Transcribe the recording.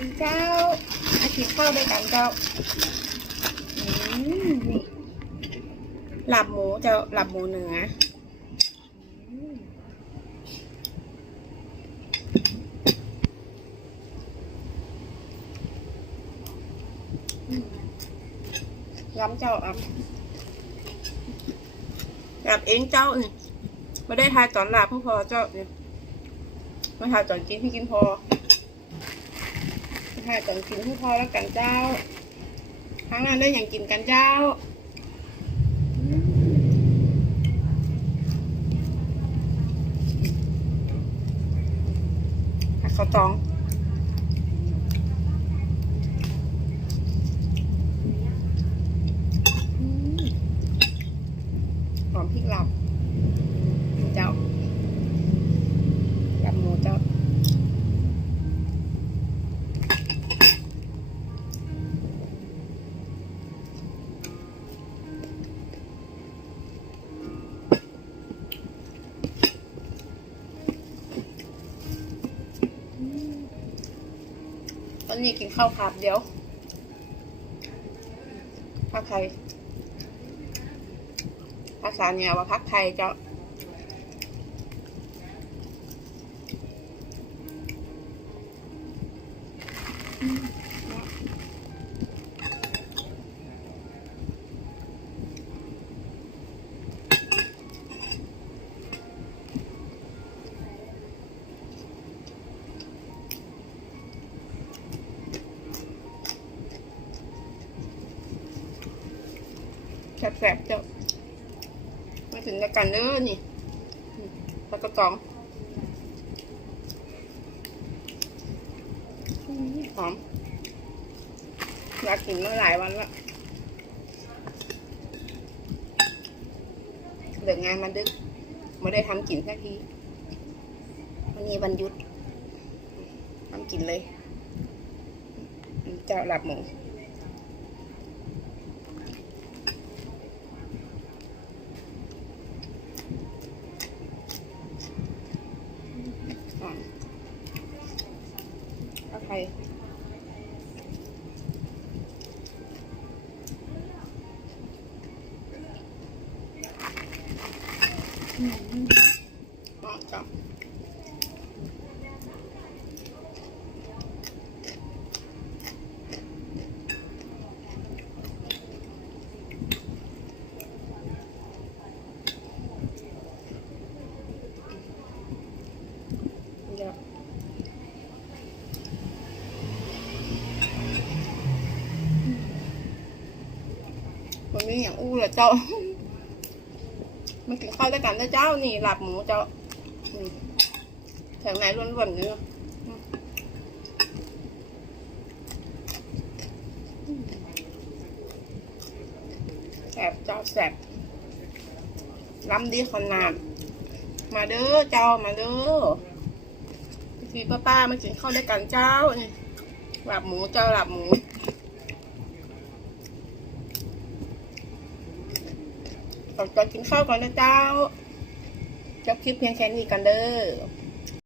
ดีเจ้าอาทิตย์เข้าด้วยกันเจ้าอืมนี่หลับหมูเจ้าหลับหมูเหนือย้ำเจ้าอะหลับเองเจ้านี่ไม่ได้ทายตอนหลับเพิ่งพอเจ้าเนี่ยมาทายตอนกินพี่กินพอ ถ่าต้องกินให้พอแล้วกันเจ้าครั้งนั้นได้อย่างกินกันเจ้าผักข้าวตอง ตอนนี้กินข้าวขาบเดี๋ยวพักไทยภาษาเนี่ยว่าพักไทยเจ้า แสบๆเจ้ามาถึงแล้วกันเด้อนี่อืมแล้วก็ตองอืมหอมอยากกินมาหลายวันแล้วเดินงานมันดึกไม่ได้ทำกินสักทีวันนี้วันหยุดทำกินเลย เจ้าหลับหมู โอเคอืมมาจัง วันนี้อย่างอู้เลยเจ้า มันกินข้าวด้วยกันนะเจ้านี่หลับหมูเจ้าแถวไหนล้วนๆเนื้อแสบเจ้าแสบล้ำดีขนาด มาเด้อเจ้ามาเด้อพี่ป้าป้าๆมากินข้าวด้วยกันเจ้านี่หลับหมูเจ้าหลับหมู ก่อนก่อนกินข้าวก่อนนะเจ้าจบคลิปเพียงแค่นี้กันเด้อ